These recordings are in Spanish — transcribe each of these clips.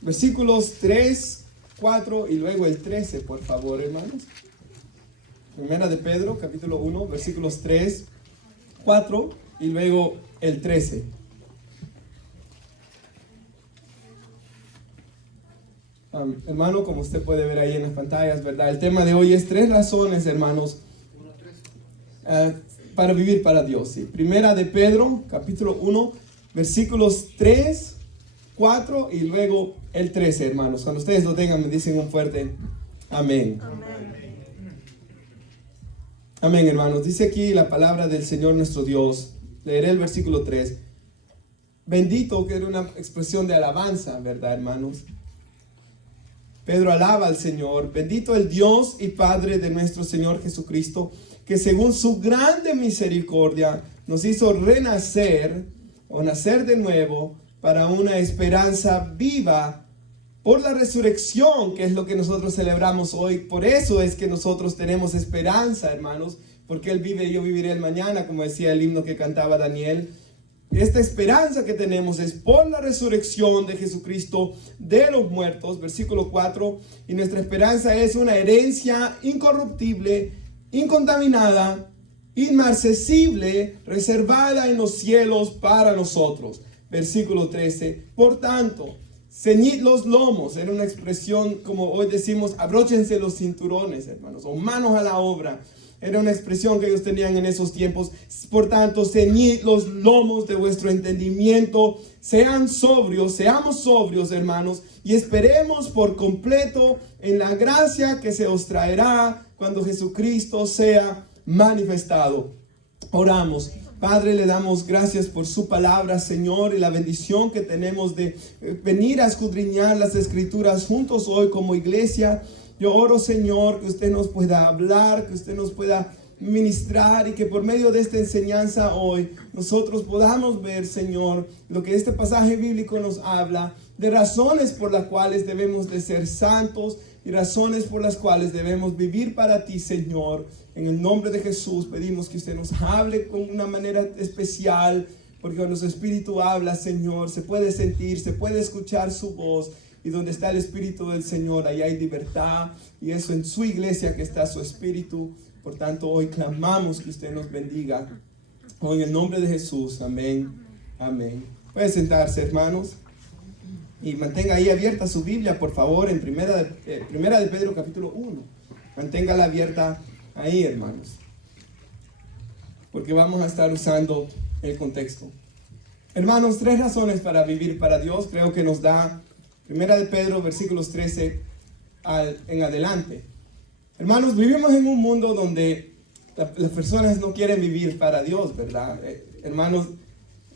versículos 3, 4 y luego el 13, por favor, hermanos. Primera de Pedro, capítulo 1, versículos 3, 4 y luego el 13. Hermano, como usted puede ver ahí en las pantallas, ¿verdad? El tema de hoy es 3 razones, hermanos, para vivir para Dios. ¿Sí? Primera de Pedro, capítulo 1, versículos 3, 4 y luego el 13, hermanos. Cuando ustedes lo tengan, me dicen un fuerte amén. Amén. Amén, hermanos. Dice aquí la palabra del Señor nuestro Dios. Leeré el versículo 3. Bendito, que era una expresión de alabanza, ¿verdad, hermanos? Pedro alaba al Señor. Bendito el Dios y Padre de nuestro Señor Jesucristo, que según su grande misericordia nos hizo renacer o nacer de nuevo para una esperanza viva por la resurrección, que es lo que nosotros celebramos hoy. Por eso es que nosotros tenemos esperanza, hermanos, porque Él vive y yo viviré el mañana, como decía el himno que cantaba Daniel. Esta esperanza que tenemos es por la resurrección de Jesucristo de los muertos, versículo 4, y nuestra esperanza es una herencia incorruptible, incontaminada, inmarcesible, reservada en los cielos para nosotros. Versículo 13, por tanto, ceñid los lomos. Era una expresión, como hoy decimos, abróchense los cinturones, hermanos, o manos a la obra. Era una expresión que ellos tenían en esos tiempos. Por tanto, ceñid los lomos de vuestro entendimiento. Seamos sobrios, hermanos, y esperemos por completo en la gracia que se os traerá cuando Jesucristo sea manifestado. Oramos. Padre, le damos gracias por su palabra, Señor, y la bendición que tenemos de venir a escudriñar las Escrituras juntos hoy como iglesia. Yo oro, Señor, que usted nos pueda hablar, que usted nos pueda ministrar y que por medio de esta enseñanza hoy nosotros podamos ver, Señor, lo que este pasaje bíblico nos habla de razones por las cuales debemos de ser santos y razones por las cuales debemos vivir para ti, Señor. En el nombre de Jesús pedimos que usted nos hable con una manera especial, porque cuando su Espíritu habla, Señor, se puede sentir, se puede escuchar su voz. Y donde está el Espíritu del Señor, ahí hay libertad. Y eso en su iglesia que está su Espíritu. Por tanto, hoy clamamos que usted nos bendiga. Hoy en el nombre de Jesús. Amén. Amén. Puede sentarse, hermanos. Y mantenga ahí abierta su Biblia, por favor, en primera de Pedro, capítulo 1. Manténgala abierta ahí, hermanos. Porque vamos a estar usando el contexto. Hermanos, 3 razones para vivir para Dios. Creo que nos da Primera de Pedro, versículos 13 en adelante. Hermanos, vivimos en un mundo donde las personas no quieren vivir para Dios, ¿verdad? Hermanos,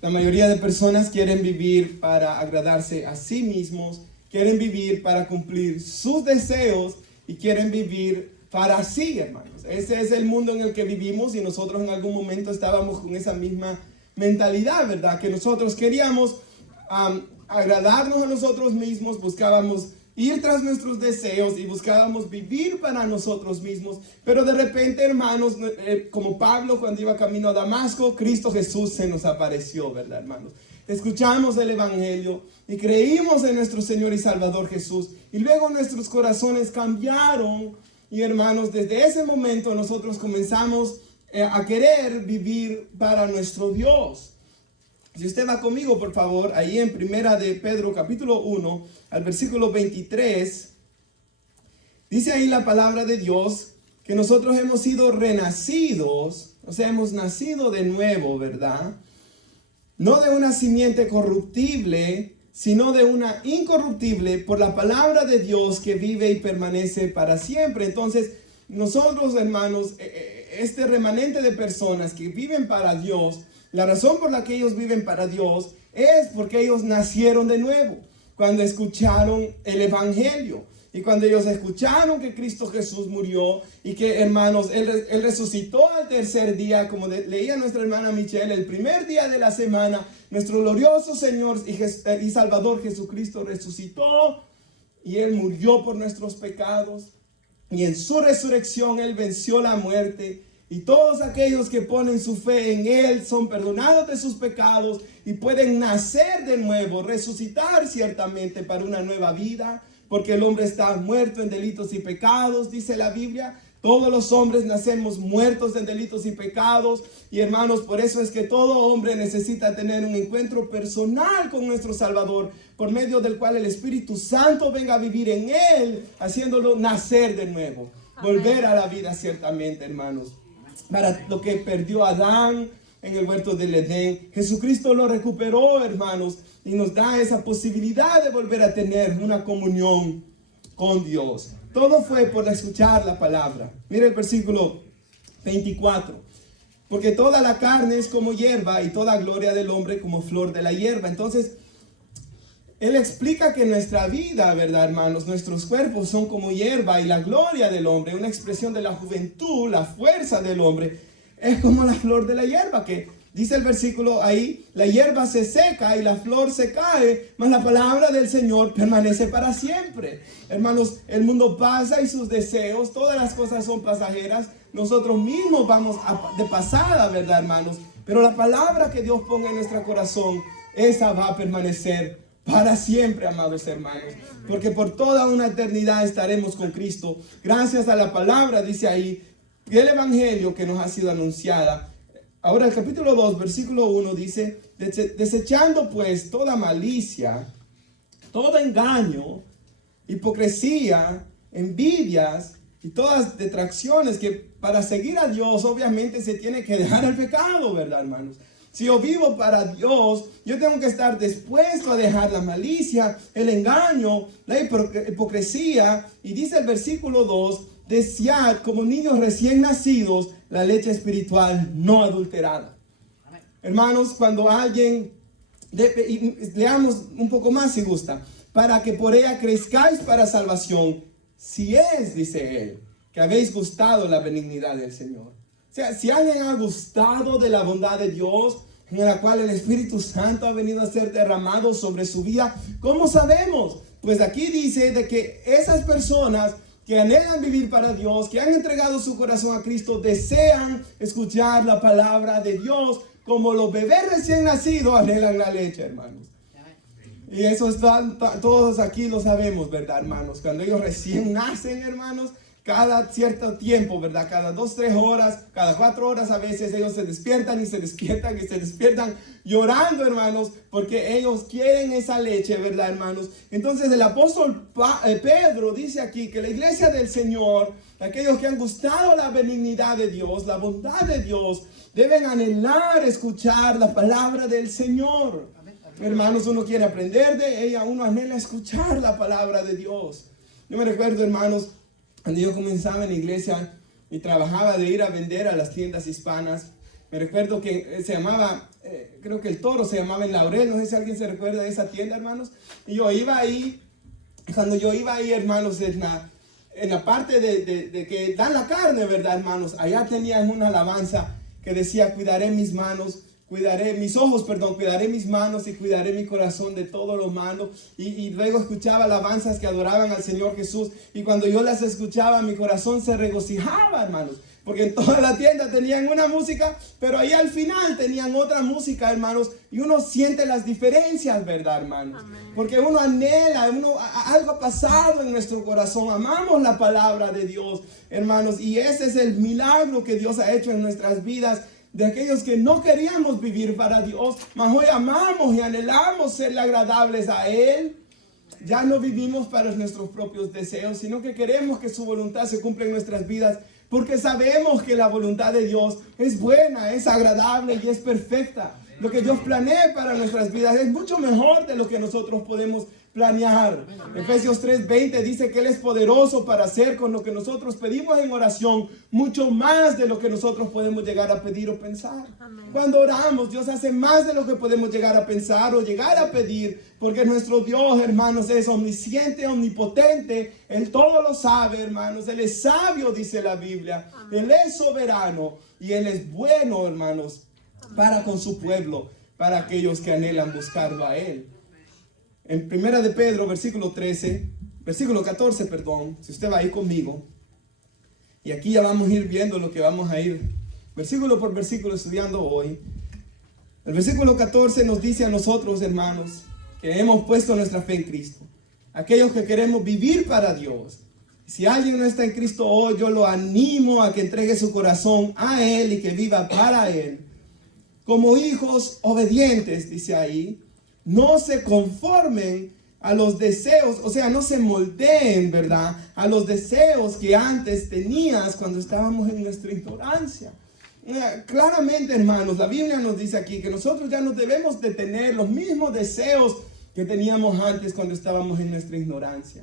la mayoría de personas quieren vivir para agradarse a sí mismos, quieren vivir para cumplir sus deseos y quieren vivir para sí, hermanos. Ese es el mundo en el que vivimos y nosotros en algún momento estábamos con esa misma mentalidad, ¿verdad? Que nosotros queríamos agradarnos a nosotros mismos, buscábamos ir tras nuestros deseos y buscábamos vivir para nosotros mismos. Pero de repente, hermanos, como Pablo cuando iba camino a Damasco, Cristo Jesús se nos apareció, ¿verdad, hermanos? Escuchamos el Evangelio y creímos en nuestro Señor y Salvador Jesús. Y luego nuestros corazones cambiaron y, hermanos, desde ese momento nosotros comenzamos a querer vivir para nuestro Dios. Si usted va conmigo, por favor, ahí en Primera de Pedro, capítulo 1, al versículo 23, dice ahí la palabra de Dios que nosotros hemos sido renacidos, o sea, hemos nacido de nuevo, ¿verdad? No de una simiente corruptible, sino de una incorruptible por la palabra de Dios que vive y permanece para siempre. Entonces, nosotros, hermanos, este remanente de personas que viven para Dios, la razón por la que ellos viven para Dios es porque ellos nacieron de nuevo, cuando escucharon el Evangelio. Y cuando ellos escucharon que Cristo Jesús murió y que, hermanos, Él resucitó al tercer día, como leía nuestra hermana Michelle, el primer día de la semana, nuestro glorioso Señor y Salvador Jesucristo resucitó y Él murió por nuestros pecados. Y en su resurrección Él venció la muerte Y todos aquellos que ponen su fe en Él son perdonados de sus pecados y pueden nacer de nuevo, resucitar ciertamente para una nueva vida, porque el hombre está muerto en delitos y pecados, dice la Biblia. Todos los hombres nacemos muertos en delitos y pecados. Y hermanos, por eso es que todo hombre necesita tener un encuentro personal con nuestro Salvador, por medio del cual el Espíritu Santo venga a vivir en él, haciéndolo nacer de nuevo. Volver a la vida ciertamente, hermanos. Para lo que perdió Adán en el huerto del Edén, Jesucristo lo recuperó, hermanos, y nos da esa posibilidad de volver a tener una comunión con Dios. Todo fue por escuchar la palabra. Mira el versículo 24. Porque toda la carne es como hierba y toda gloria del hombre como flor de la hierba. Entonces, Él explica que nuestra vida, ¿verdad, hermanos? Nuestros cuerpos son como hierba y la gloria del hombre, una expresión de la juventud, la fuerza del hombre, es como la flor de la hierba, que dice el versículo ahí, la hierba se seca y la flor se cae, mas la palabra del Señor permanece para siempre. Hermanos, el mundo pasa y sus deseos, todas las cosas son pasajeras. Nosotros mismos vamos de pasada, ¿verdad, hermanos? Pero la palabra que Dios ponga en nuestro corazón, esa va a permanecer para siempre, amados hermanos, porque por toda una eternidad estaremos con Cristo. Gracias a la palabra, dice ahí, el evangelio que nos ha sido anunciada. Ahora el capítulo 2, versículo 1 dice, desechando pues toda malicia, todo engaño, hipocresía, envidias y todas detracciones, que para seguir a Dios obviamente se tiene que dejar el pecado, ¿verdad, hermanos? Si yo vivo para Dios, yo tengo que estar dispuesto a dejar la malicia, el engaño, la hipocresía. Y dice el versículo 2, desead como niños recién nacidos la leche espiritual no adulterada. Amén. Hermanos, cuando alguien, leamos un poco más si gusta, para que por ella crezcáis para salvación, si es, dice él, que habéis gustado la benignidad del Señor. O sea, si alguien ha gustado de la bondad de Dios, en la cual el Espíritu Santo ha venido a ser derramado sobre su vida, ¿cómo sabemos? Pues aquí dice de que esas personas que anhelan vivir para Dios, que han entregado su corazón a Cristo, desean escuchar la palabra de Dios, como los bebés recién nacidos anhelan la leche, hermanos. Y eso está, todos aquí lo sabemos, ¿verdad, hermanos? Cuando ellos recién nacen, hermanos, cada cierto tiempo, ¿verdad? Cada 2, 3 horas, cada 4 horas a veces ellos se despiertan y se despiertan y se despiertan llorando, hermanos, porque ellos quieren esa leche, ¿verdad, hermanos? Entonces el apóstol Pedro dice aquí que la iglesia del Señor, aquellos que han gustado la benignidad de Dios, la bondad de Dios, deben anhelar escuchar la palabra del Señor. Hermanos, uno quiere aprender de ella, uno anhela escuchar la palabra de Dios. Yo me recuerdo, hermanos, cuando yo comenzaba en la iglesia y trabajaba de ir a vender a las tiendas hispanas, me recuerdo que se llamaba, creo que el Toro se llamaba en Laurel, no sé si alguien se recuerda de esa tienda, hermanos. Y yo iba ahí, cuando yo iba ahí, hermanos, en la parte de que dan la carne, ¿verdad, hermanos? Allá tenían una alabanza que decía, cuidaré mis manos, cuidaré mis ojos, cuidaré mis manos y cuidaré mi corazón de todo lo malo. Y luego escuchaba alabanzas que adoraban al Señor Jesús. Y cuando yo las escuchaba, mi corazón se regocijaba, hermanos. Porque en toda la tienda tenían una música, pero ahí al final tenían otra música, hermanos. Y uno siente las diferencias, ¿verdad, hermanos? Amén. Porque uno anhela, algo ha pasado en nuestro corazón. Amamos la palabra de Dios, hermanos. Y ese es el milagro que Dios ha hecho en nuestras vidas. De aquellos que no queríamos vivir para Dios, mas hoy amamos y anhelamos serle agradables a Él. Ya no vivimos para nuestros propios deseos, sino que queremos que su voluntad se cumpla en nuestras vidas, porque sabemos que la voluntad de Dios es buena, es agradable y es perfecta. Lo que Dios planea para nuestras vidas es mucho mejor de lo que nosotros podemos planear. Efesios 3:20 dice que Él es poderoso para hacer con lo que nosotros pedimos en oración mucho más de lo que nosotros podemos llegar a pedir o pensar. Amén. Cuando oramos, Dios hace más de lo que podemos llegar a pensar o llegar a pedir, porque nuestro Dios, hermanos, es omnisciente, omnipotente. Él todo lo sabe, hermanos. Él es sabio, dice la Biblia. Amén. Él es soberano y Él es bueno, hermanos, para con su pueblo, para aquellos que anhelan buscarlo a Él. En Primera de Pedro, versículo 14, si usted va a ir conmigo, y aquí ya vamos a ir viendo lo que vamos a ir versículo por versículo estudiando hoy. El versículo 14 nos dice a nosotros, hermanos, que hemos puesto nuestra fe en Cristo, aquellos que queremos vivir para Dios. Si alguien no está en Cristo hoy, yo lo animo a que entregue su corazón a Él y que viva para Él. Como hijos obedientes, dice ahí, no se conformen a los deseos, o sea, no se moldeen, ¿verdad?, a los deseos que antes tenías cuando estábamos en nuestra ignorancia. Claramente, hermanos, la Biblia nos dice aquí que nosotros ya no debemos de tener los mismos deseos que teníamos antes cuando estábamos en nuestra ignorancia.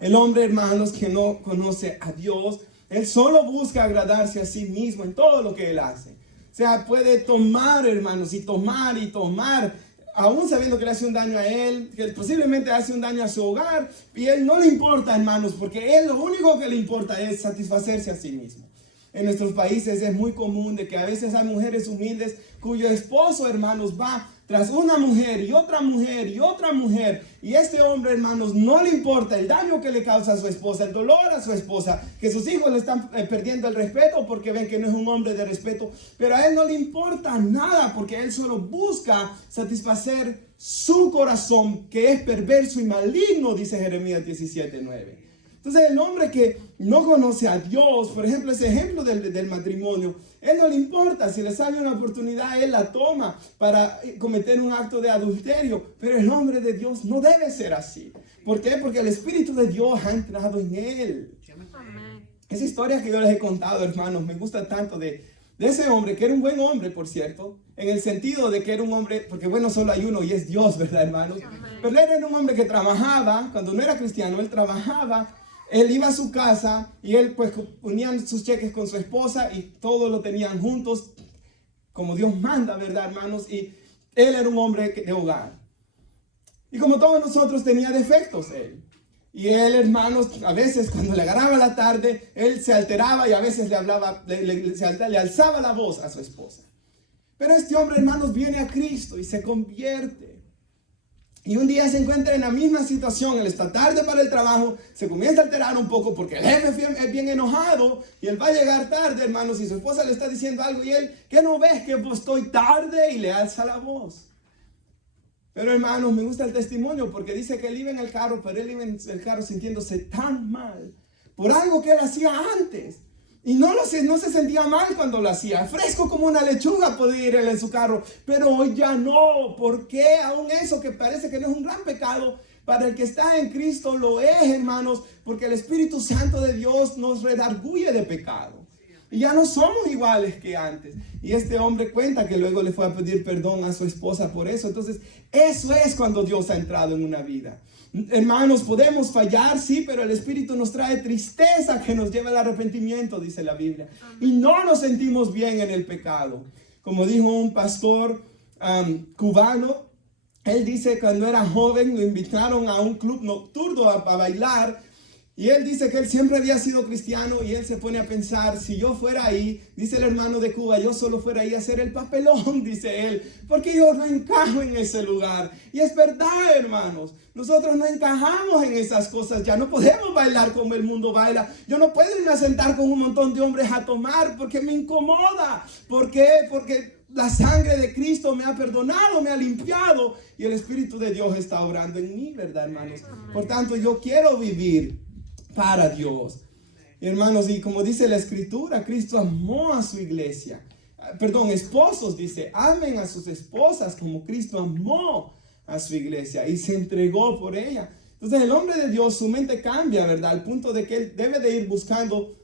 El hombre, hermanos, que no conoce a Dios, él solo busca agradarse a sí mismo en todo lo que él hace. O sea, puede tomar, hermanos, y tomar, aún sabiendo que le hace un daño a él, que posiblemente hace un daño a su hogar, y él no le importa, hermanos, porque él lo único que le importa es satisfacerse a sí mismo. En nuestros países es muy común de que a veces hay mujeres humildes cuyo esposo, hermanos, va tras una mujer y otra mujer y otra mujer. Y este hombre, hermanos, no le importa el daño que le causa a su esposa, el dolor a su esposa, que sus hijos le están perdiendo el respeto porque ven que no es un hombre de respeto. Pero a él no le importa nada porque él solo busca satisfacer su corazón, que es perverso y maligno, dice Jeremías 17:9. Entonces el hombre que no conoce a Dios, por ejemplo, ese ejemplo del matrimonio, él no le importa, si le sale una oportunidad, él la toma para cometer un acto de adulterio, pero el hombre de Dios no debe ser así. ¿Por qué? Porque el Espíritu de Dios ha entrado en él. Esa historia que yo les he contado, hermanos, me gusta tanto de ese hombre, que era un buen hombre, por cierto, en el sentido de que era un hombre, porque bueno, solo hay uno y es Dios, ¿verdad, hermanos? Pero él era un hombre que trabajaba, cuando no era cristiano, él trabajaba. Él iba a su casa y él pues unían sus cheques con su esposa y todo lo tenían juntos, como Dios manda, ¿verdad, hermanos? Y él era un hombre de hogar. Y como todos nosotros tenía defectos él. Y él, hermanos, a veces cuando le agarraba la tarde, él se alteraba y a veces le hablaba, le alzaba la voz a su esposa. Pero este hombre, hermanos, viene a Cristo y se convierte. Y un día se encuentra en la misma situación, él está tarde para el trabajo, se comienza a alterar un poco porque el jefe es bien enojado y él va a llegar tarde, hermanos, y su esposa le está diciendo algo y él, ¿qué no ves que estoy tarde? Y le alza la voz. Pero, hermanos, me gusta el testimonio porque dice que él iba en el carro, pero él iba en el carro sintiéndose tan mal por algo que él hacía antes. Y no se sentía mal cuando lo hacía. Fresco como una lechuga podía ir él en su carro. Pero hoy ya no. ¿Por qué? Aún eso que parece que no es un gran pecado, para el que está en Cristo lo es, hermanos. Porque el Espíritu Santo de Dios nos redarguye de pecado. Y ya no somos iguales que antes. Y este hombre cuenta que luego le fue a pedir perdón a su esposa por eso. Entonces, eso es cuando Dios ha entrado en una vida. Hermanos, podemos fallar, sí, pero el Espíritu nos trae tristeza que nos lleva al arrepentimiento, dice la Biblia. Y no nos sentimos bien en el pecado. Como dijo un pastor cubano, él dice que cuando era joven lo invitaron a un club nocturno a bailar. Y él dice que él siempre había sido cristiano y él se pone a pensar, si yo fuera ahí, dice el hermano de Cuba, yo solo fuera ahí a hacer el papelón, dice él, porque yo no encajo en ese lugar. Y es verdad, hermanos, nosotros no encajamos en esas cosas ya, no podemos bailar como el mundo baila. Yo no puedo irme a sentar con un montón de hombres a tomar porque me incomoda. ¿Por qué? Porque la sangre de Cristo me ha perdonado, me ha limpiado y el Espíritu de Dios está obrando en mí, ¿verdad, hermanos? Por tanto, yo quiero vivir para Dios. Y hermanos, y como dice la Escritura, Cristo amó a su iglesia. Esposos, dice, amen a sus esposas como Cristo amó a su iglesia y se entregó por ella. Entonces el hombre de Dios, su mente cambia, ¿verdad? Al punto de que él debe de ir buscando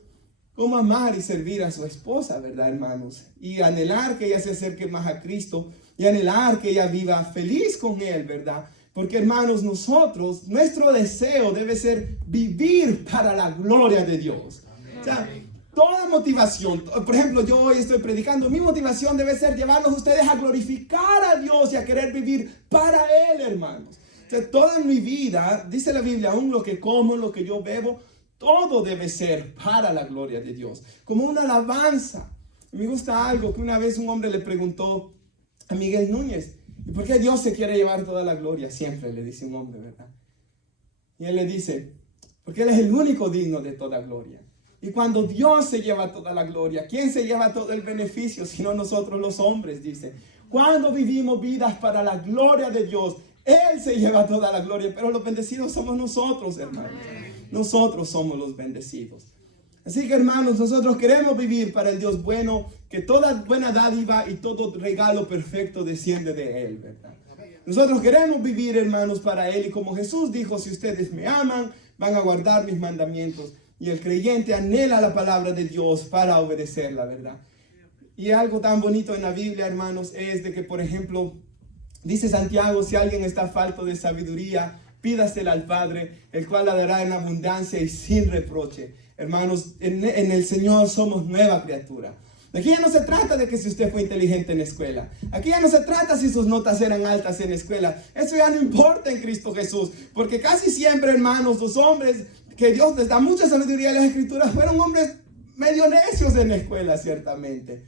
cómo amar y servir a su esposa, ¿verdad, hermanos? Y anhelar que ella se acerque más a Cristo y anhelar que ella viva feliz con él, ¿verdad? Porque, hermanos, nuestro deseo debe ser vivir para la gloria de Dios. O sea, toda motivación, por ejemplo, yo hoy estoy predicando, mi motivación debe ser llevarlos a ustedes a glorificar a Dios y a querer vivir para Él, hermanos. O sea, toda mi vida, dice la Biblia, aún lo que como, lo que yo bebo, todo debe ser para la gloria de Dios, como una alabanza. Me gusta algo que una vez un hombre le preguntó a Miguel Núñez, ¿y por qué Dios se quiere llevar toda la gloria? Siempre le dice un hombre, ¿verdad? Y él le dice, porque Él es el único digno de toda gloria. Y cuando Dios se lleva toda la gloria, ¿quién se lleva todo el beneficio? Sino nosotros los hombres, dice. Cuando vivimos vidas para la gloria de Dios, Él se lleva toda la gloria, pero los bendecidos somos nosotros, hermanos. Nosotros somos los bendecidos. Así que, hermanos, nosotros queremos vivir para el Dios bueno, que toda buena dádiva y todo regalo perfecto desciende de Él, ¿verdad? Nosotros queremos vivir, hermanos, para Él. Y como Jesús dijo, si ustedes me aman, van a guardar mis mandamientos. Y el creyente anhela la palabra de Dios para obedecerla, ¿verdad? Y algo tan bonito en la Biblia, hermanos, es de que, por ejemplo, dice Santiago, si alguien está falto de sabiduría, pídasela al Padre, el cual la dará en abundancia y sin reproche. Hermanos, en el Señor somos nueva criatura. Aquí ya no se trata de que si usted fue inteligente en la escuela. Aquí ya no se trata si sus notas eran altas en la escuela. Eso ya no importa en Cristo Jesús. Porque casi siempre, hermanos, los hombres que Dios les da mucha sabiduría en las Escrituras fueron hombres medio necios en la escuela, ciertamente.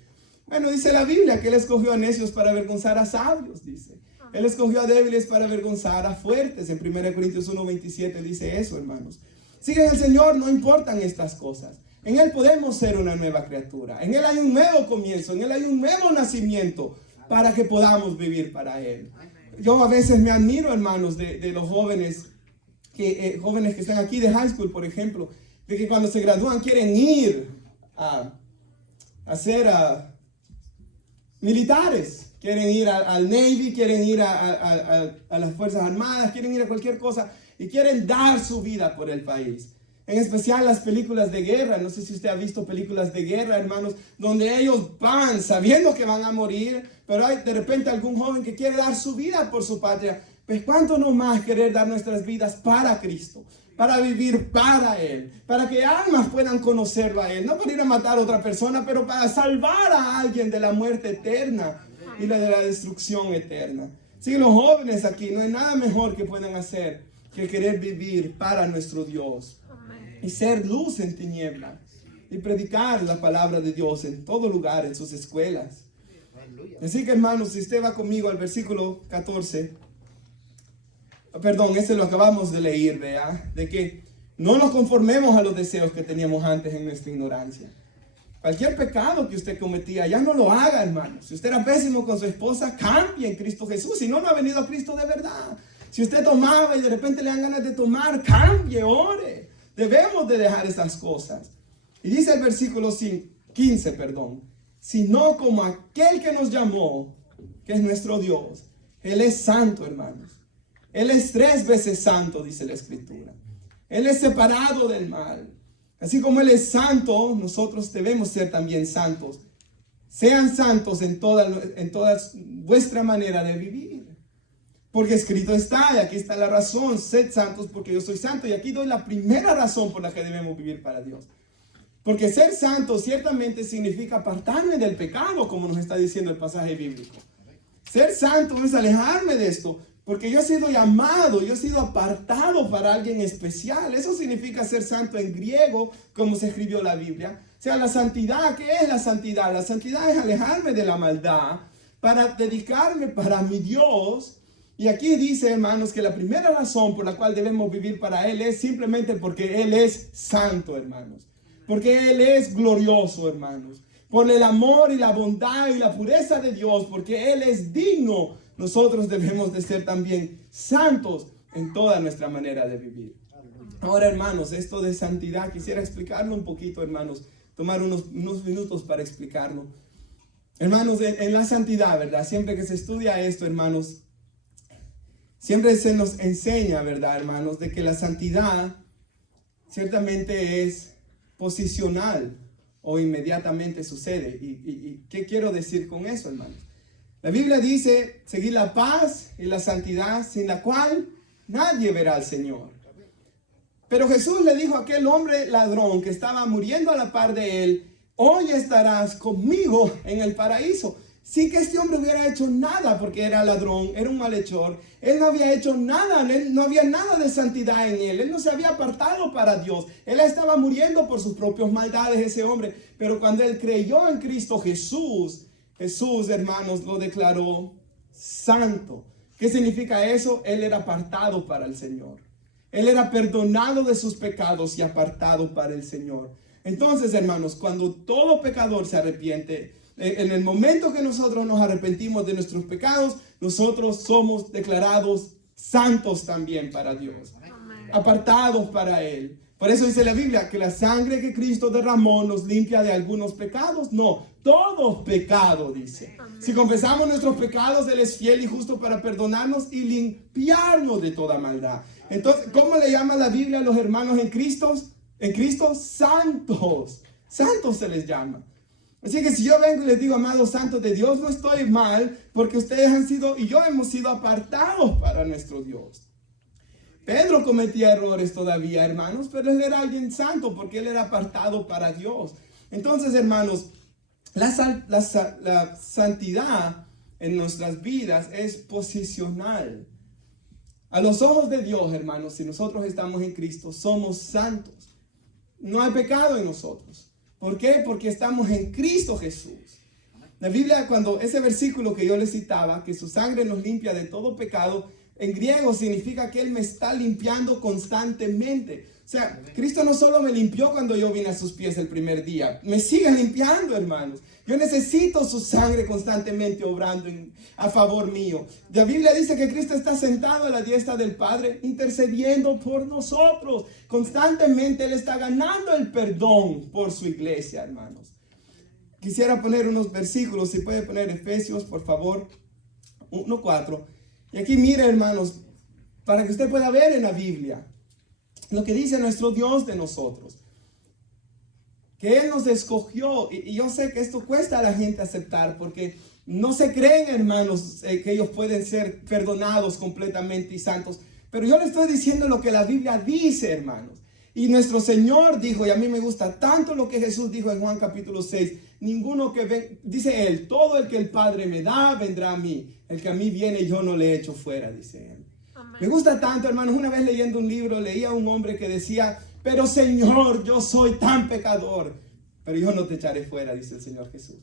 Bueno, dice la Biblia que Él escogió a necios para avergonzar a sabios, dice. Él escogió a débiles para avergonzar a fuertes. En 1 Corintios 1:27 dice eso, hermanos. Así que en el Señor no importan estas cosas. En Él podemos ser una nueva criatura. En Él hay un nuevo comienzo. En Él hay un nuevo nacimiento para que podamos vivir para Él. Yo a veces me admiro, hermanos, de los jóvenes que están aquí de high school, por ejemplo, de que cuando se gradúan quieren ir a ser militares. Quieren ir al Navy, quieren ir a las Fuerzas Armadas, quieren ir a cualquier cosa y quieren dar su vida por el país. En especial las películas de guerra. No sé si usted ha visto películas de guerra, hermanos, donde ellos van sabiendo que van a morir, pero hay de repente algún joven que quiere dar su vida por su patria. Pues cuánto no más querer dar nuestras vidas para Cristo, para vivir para Él, para que almas puedan conocerlo a Él, no para ir a matar a otra persona, pero para salvar a alguien de la muerte eterna y de la destrucción eterna. Sí, los jóvenes aquí, no hay nada mejor que puedan hacer que querer vivir para nuestro Dios y ser luz en tinieblas y predicar la palabra de Dios en todo lugar, en sus escuelas. Así que, hermanos, si usted va conmigo al versículo 14, perdón, ese lo acabamos de leer, ¿verdad? De que no nos conformemos a los deseos que teníamos antes en nuestra ignorancia. Cualquier pecado que usted cometía, ya no lo haga, hermano. Si usted era pésimo con su esposa, cambie en Cristo Jesús. Si no, no ha venido a Cristo de verdad. Si usted tomaba y de repente le dan ganas de tomar, cambie, ore. Debemos de dejar esas cosas. Y dice el versículo 15, sino como aquel que nos llamó, que es nuestro Dios. Él es santo, hermanos. Él es 3 veces santo, dice la Escritura. Él es separado del mal. Así como Él es santo, nosotros debemos ser también santos. Sean santos en toda vuestra manera de vivir. Porque escrito está, y aquí está la razón, sed santos porque yo soy santo. Y aquí doy la primera razón por la que debemos vivir para Dios. Porque ser santo ciertamente significa apartarme del pecado, como nos está diciendo el pasaje bíblico. Ser santo es alejarme de esto, porque yo he sido llamado, yo he sido apartado para alguien especial. Eso significa ser santo en griego, como se escribió la Biblia. O sea, la santidad, ¿qué es la santidad? La santidad es alejarme de la maldad para dedicarme para mi Dios. Y aquí dice, hermanos, que la primera razón por la cual debemos vivir para Él es simplemente porque Él es santo, hermanos. Porque Él es glorioso, hermanos. Por el amor y la bondad y la pureza de Dios, porque Él es digno, nosotros debemos de ser también santos en toda nuestra manera de vivir. Ahora, hermanos, esto de santidad, quisiera explicarlo un poquito, hermanos. Tomar unos minutos para explicarlo. Hermanos, en la santidad, ¿verdad? Siempre que se estudia esto, hermanos, siempre se nos enseña, ¿verdad, hermanos? De que la santidad ciertamente es posicional o inmediatamente sucede. ¿Y qué quiero decir con eso, hermanos? La Biblia dice, seguir la paz y la santidad, sin la cual nadie verá al Señor. Pero Jesús le dijo a aquel hombre ladrón que estaba muriendo a la par de él, hoy estarás conmigo en el paraíso. Sin que este hombre hubiera hecho nada, porque era ladrón, era un malhechor. Él no había hecho nada, no había nada de santidad en él. Él no se había apartado para Dios. Él estaba muriendo por sus propias maldades, ese hombre. Pero cuando él creyó en Cristo Jesús, hermanos, lo declaró santo. ¿Qué significa eso? Él era apartado para el Señor. Él era perdonado de sus pecados y apartado para el Señor. Entonces, hermanos, cuando todo pecador se arrepiente, en el momento que nosotros nos arrepentimos de nuestros pecados, nosotros somos declarados santos también para Dios, apartados para Él. Por eso dice la Biblia que la sangre que Cristo derramó nos limpia de algunos pecados. No, todo pecado, dice. Si confesamos nuestros pecados, Él es fiel y justo para perdonarnos y limpiarnos de toda maldad. Entonces, ¿cómo le llama la Biblia a los hermanos en Cristo? En Cristo, santos. Santos se les llama. Así que si yo vengo y les digo, amados santos de Dios, no estoy mal, porque ustedes han sido y yo hemos sido apartados para nuestro Dios. Pedro cometía errores todavía, hermanos, pero él era alguien santo porque él era apartado para Dios. Entonces, hermanos, la santidad en nuestras vidas es posicional. A los ojos de Dios, hermanos, si nosotros estamos en Cristo, somos santos. No hay pecado en nosotros. ¿Por qué? Porque estamos en Cristo Jesús. La Biblia, cuando ese versículo que yo les citaba, que su sangre nos limpia de todo pecado, en griego significa que Él me está limpiando constantemente. O sea, Cristo no solo me limpió cuando yo vine a sus pies el primer día, me sigue limpiando, hermanos. Yo necesito su sangre constantemente obrando a favor mío. La Biblia dice que Cristo está sentado a la diestra del Padre, intercediendo por nosotros. Constantemente Él está ganando el perdón por su iglesia, hermanos. Quisiera poner unos versículos, si puede poner Efesios, por favor, 1:4. Y aquí mire, hermanos, para que usted pueda ver en la Biblia lo que dice nuestro Dios de nosotros. Que Él nos escogió, y yo sé que esto cuesta a la gente aceptar, porque no se creen, hermanos, que ellos pueden ser perdonados completamente y santos. Pero yo le estoy diciendo lo que la Biblia dice, hermanos. Y nuestro Señor dijo, y a mí me gusta tanto lo que Jesús dijo en Juan capítulo 6, ninguno que ven, dice Él, todo el que el Padre me da, vendrá a mí. El que a mí viene, yo no le echo fuera, dice Él. Amén. Me gusta tanto, hermanos. Una vez leyendo un libro, leía a un hombre que decía, pero Señor, yo soy tan pecador, pero yo no te echaré fuera, dice el Señor Jesús.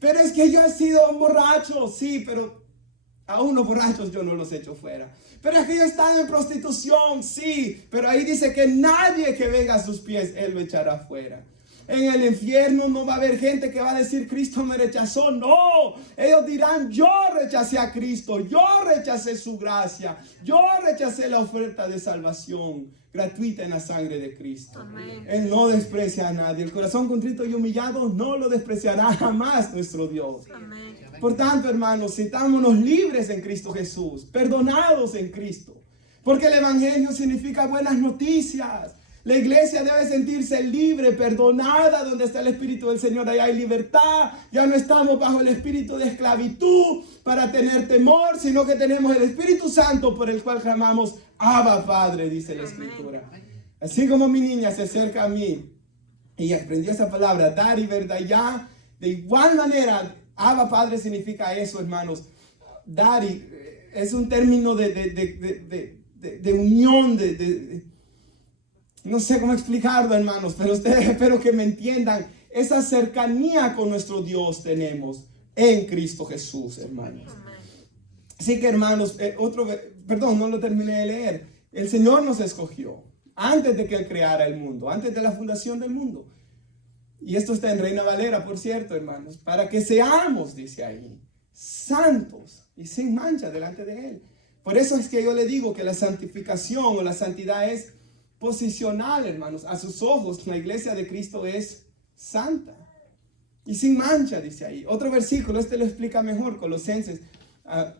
Pero es que yo he sido borracho, sí, pero aún los borrachos yo no los echo fuera. Pero es que yo he estado en prostitución, sí, pero ahí dice que nadie que venga a sus pies, Él lo echará fuera. En el infierno no va a haber gente que va a decir, Cristo me rechazó. No, ellos dirán, yo rechacé a Cristo, yo rechacé su gracia, yo rechacé la oferta de salvación gratuita en la sangre de Cristo. Amén. Él no desprecia a nadie. El corazón contrito y humillado no lo despreciará jamás nuestro Dios. Amén. Por tanto, hermanos, sintámonos libres en Cristo Jesús, perdonados en Cristo, porque el evangelio significa buenas noticias. La iglesia debe sentirse libre, perdonada. Donde está el Espíritu del Señor, allá hay libertad. Ya no estamos bajo el espíritu de esclavitud para tener temor, sino que tenemos el Espíritu Santo por el cual clamamos, Abba Padre, dice la Escritura. Así como mi niña se acerca a mí y aprendió esa palabra, dar y verdad ya, de igual manera, Abba Padre significa eso, hermanos. Dar es un término de unión, no sé cómo explicarlo, hermanos, pero ustedes espero que me entiendan. Esa cercanía con nuestro Dios tenemos en Cristo Jesús, hermanos. Así que, hermanos, no lo terminé de leer. El Señor nos escogió antes de que Él creara el mundo, antes de la fundación del mundo. Y esto está en Reina Valera, por cierto, hermanos, para que seamos, dice ahí, santos y sin mancha delante de Él. Por eso es que yo le digo que la santificación o la santidad es posicional, hermanos. A sus ojos, la iglesia de Cristo es santa y sin mancha, dice ahí. Otro versículo, este lo explica mejor, Colosenses.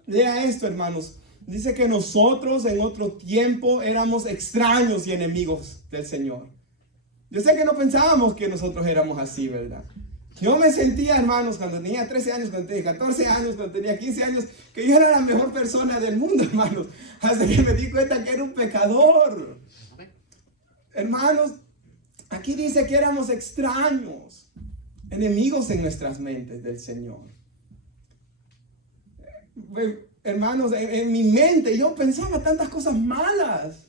Lea esto, hermanos. Dice que nosotros en otro tiempo éramos extraños y enemigos del Señor. Yo sé que no pensábamos que nosotros éramos así, ¿verdad? Yo me sentía, hermanos, cuando tenía 13 años, cuando tenía 14 años, cuando tenía 15 años, que yo era la mejor persona del mundo, hermanos. Hasta que me di cuenta que era un pecador. Hermanos, aquí dice que éramos extraños, enemigos en nuestras mentes del Señor. Hermanos, en mi mente yo pensaba tantas cosas malas.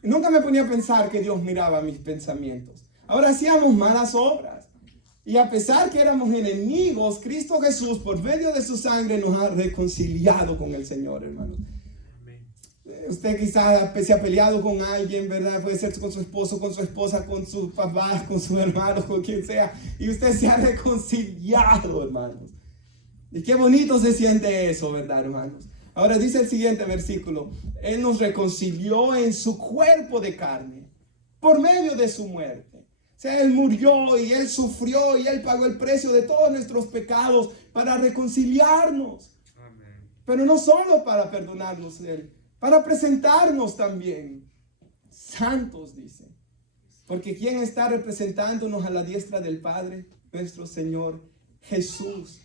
Nunca me ponía a pensar que Dios miraba mis pensamientos. Ahora hacíamos malas obras. Y a pesar que éramos enemigos, Cristo Jesús, por medio de su sangre, nos ha reconciliado con el Señor, hermanos. Usted quizás se ha peleado con alguien, ¿verdad? Puede ser con su esposo, con su esposa, con sus papás, con sus hermanos, con quien sea. Y usted se ha reconciliado, hermanos. Y qué bonito se siente eso, ¿verdad, hermanos? Ahora dice el siguiente versículo. Él nos reconcilió en su cuerpo de carne, por medio de su muerte. O sea, Él murió y Él sufrió y Él pagó el precio de todos nuestros pecados para reconciliarnos. Amén. Pero no solo para perdonarnos Él, para presentarnos también santos, dice. Porque ¿quién está representándonos a la diestra del Padre? Nuestro Señor Jesús.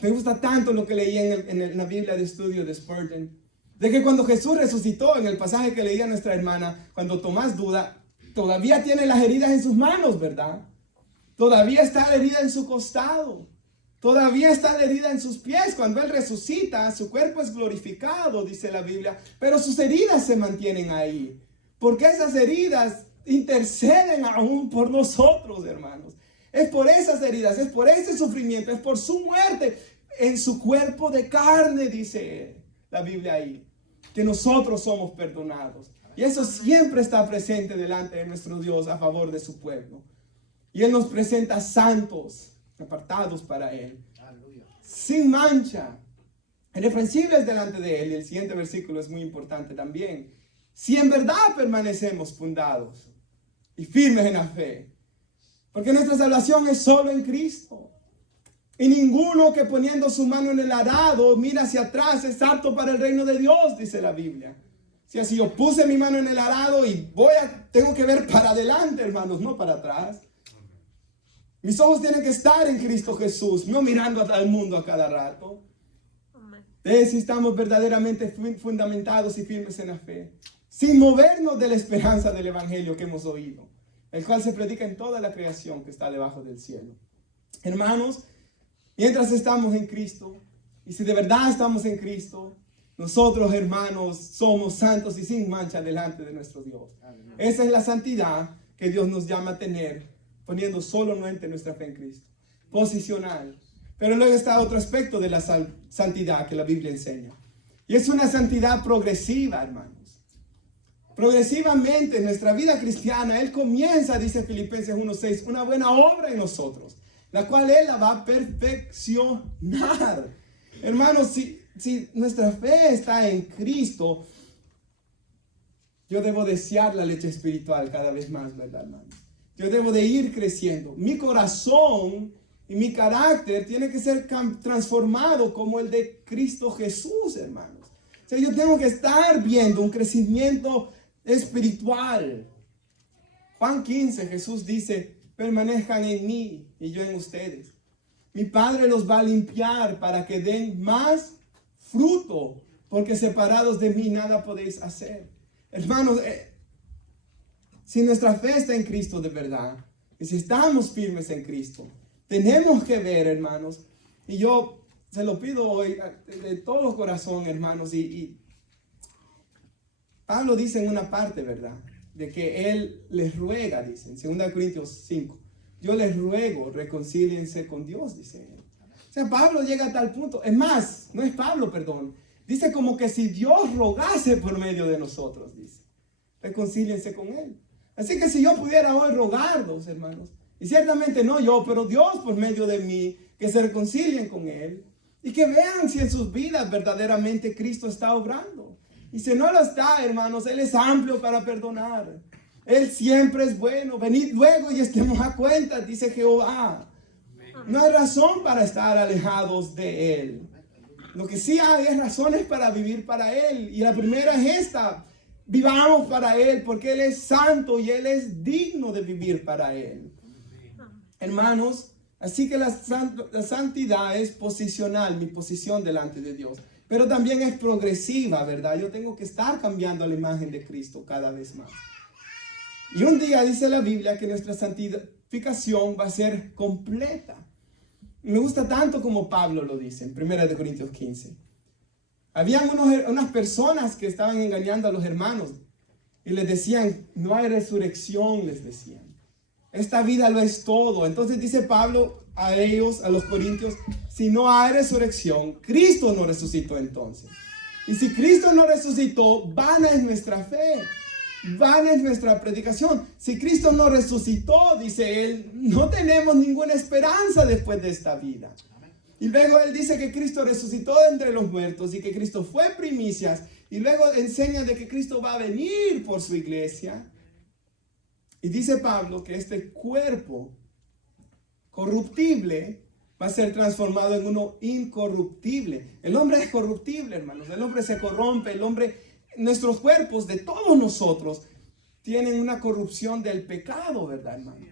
Me gusta tanto lo que leí en la Biblia de estudio de Spurgeon, de que cuando Jesús resucitó, en el pasaje que leía nuestra hermana, cuando Tomás duda, todavía tiene las heridas en sus manos, ¿verdad? Todavía está la herida en su costado. Todavía está la herida en sus pies. Cuando Él resucita, su cuerpo es glorificado, dice la Biblia, pero sus heridas se mantienen ahí. Porque esas heridas interceden aún por nosotros, hermanos. Es por esas heridas, es por ese sufrimiento, es por su muerte en su cuerpo de carne, dice la Biblia ahí, que nosotros somos perdonados. Y eso siempre está presente delante de nuestro Dios a favor de su pueblo. Y Él nos presenta santos, apartados para Él, sin mancha, irreprensibles delante de Él. Y el siguiente versículo es muy importante también. Si en verdad permanecemos fundados y firmes en la fe, porque nuestra salvación es solo en Cristo. Y ninguno que poniendo su mano en el arado mira hacia atrás es apto para el reino de Dios, dice la Biblia. Si así yo puse mi mano en el arado y tengo que ver para adelante, hermanos, no para atrás. Mis ojos tienen que estar en Cristo Jesús, no mirando al mundo a cada rato. Si estamos verdaderamente fundamentados y firmes en la fe, sin movernos de la esperanza del evangelio que hemos oído, el cual se predica en toda la creación que está debajo del cielo. Hermanos, mientras estamos en Cristo, y si de verdad estamos en Cristo, nosotros, hermanos, somos santos y sin mancha delante de nuestro Dios. Amén. Esa es la santidad que Dios nos llama a tener, poniendo solamente nuestra fe en Cristo. Posicional. Pero luego está otro aspecto de la santidad que la Biblia enseña. Y es una santidad progresiva, hermanos. Progresivamente en nuestra vida cristiana, Él comienza, dice Filipenses 1:6, una buena obra en nosotros, la cual Él la va a perfeccionar. Hermanos, si nuestra fe está en Cristo, yo debo desear la leche espiritual cada vez más, ¿verdad, hermanos? Yo debo de ir creciendo. Mi corazón y mi carácter tiene que ser transformado como el de Cristo Jesús, hermanos. O sea, yo tengo que estar viendo un crecimiento espiritual. Juan 15, Jesús dice, permanezcan en mí y yo en ustedes. Mi Padre los va a limpiar para que den más fruto, porque separados de mí nada podéis hacer. Hermanos, si nuestra fe está en Cristo de verdad, y si estamos firmes en Cristo, tenemos que ver, hermanos, y yo se lo pido hoy de todo corazón, hermanos, y Pablo dice en una parte, ¿verdad?, de que él les ruega, dice, en 2 Corintios 5, yo les ruego, reconcíliense con Dios, dice él. O sea, Pablo llega a tal punto, es más, no es Pablo, perdón, dice como que si Dios rogase por medio de nosotros, dice, reconcíliense con Él. Así que si yo pudiera hoy rogarlos, hermanos, y ciertamente no yo, pero Dios por medio de mí, que se reconcilien con Él, y que vean si en sus vidas verdaderamente Cristo está obrando. Y si no lo está, hermanos, Él es amplio para perdonar. Él siempre es bueno. Venid luego y estemos a cuenta, dice Jehová. No hay razón para estar alejados de Él. Lo que sí hay es razones para vivir para Él. Y la primera es esta. Vivamos para Él porque Él es santo y Él es digno de vivir para Él. Hermanos, así que la santidad es posicional, mi posición delante de Dios. Pero también es progresiva, ¿verdad? Yo tengo que estar cambiando la imagen de Cristo cada vez más. Y un día dice la Biblia que nuestra santificación va a ser completa. Y me gusta tanto como Pablo lo dice en 1 Corintios 15. Habían unas personas que estaban engañando a los hermanos y les decían, no hay resurrección, les decían. Esta vida lo es todo. Entonces dice Pablo a ellos, a los corintios, si no hay resurrección, Cristo no resucitó entonces. Y si Cristo no resucitó, vana es nuestra fe, vana es nuestra predicación. Si Cristo no resucitó, dice él, no tenemos ninguna esperanza después de esta vida. Y luego él dice que Cristo resucitó de entre los muertos y que Cristo fue primicias. Y luego enseña de que Cristo va a venir por su iglesia. Y dice Pablo que este cuerpo corruptible va a ser transformado en uno incorruptible. El hombre es corruptible, hermanos. El hombre se corrompe. El hombre, nuestros cuerpos de todos nosotros tienen una corrupción del pecado, ¿verdad, hermanos?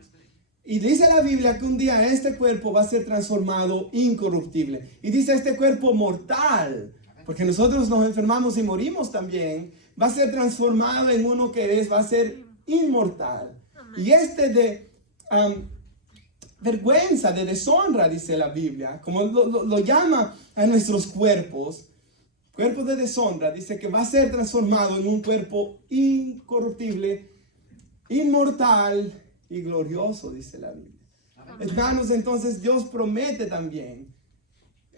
Y dice la Biblia que un día este cuerpo va a ser transformado incorruptible. Y dice este cuerpo mortal, porque nosotros nos enfermamos y morimos también, va a ser transformado en uno que va a ser inmortal. Y de vergüenza, de deshonra, dice la Biblia, como lo llama a nuestros cuerpos de deshonra, dice que va a ser transformado en un cuerpo incorruptible, inmortal y glorioso, dice la Biblia. Hermanos, entonces Dios promete también,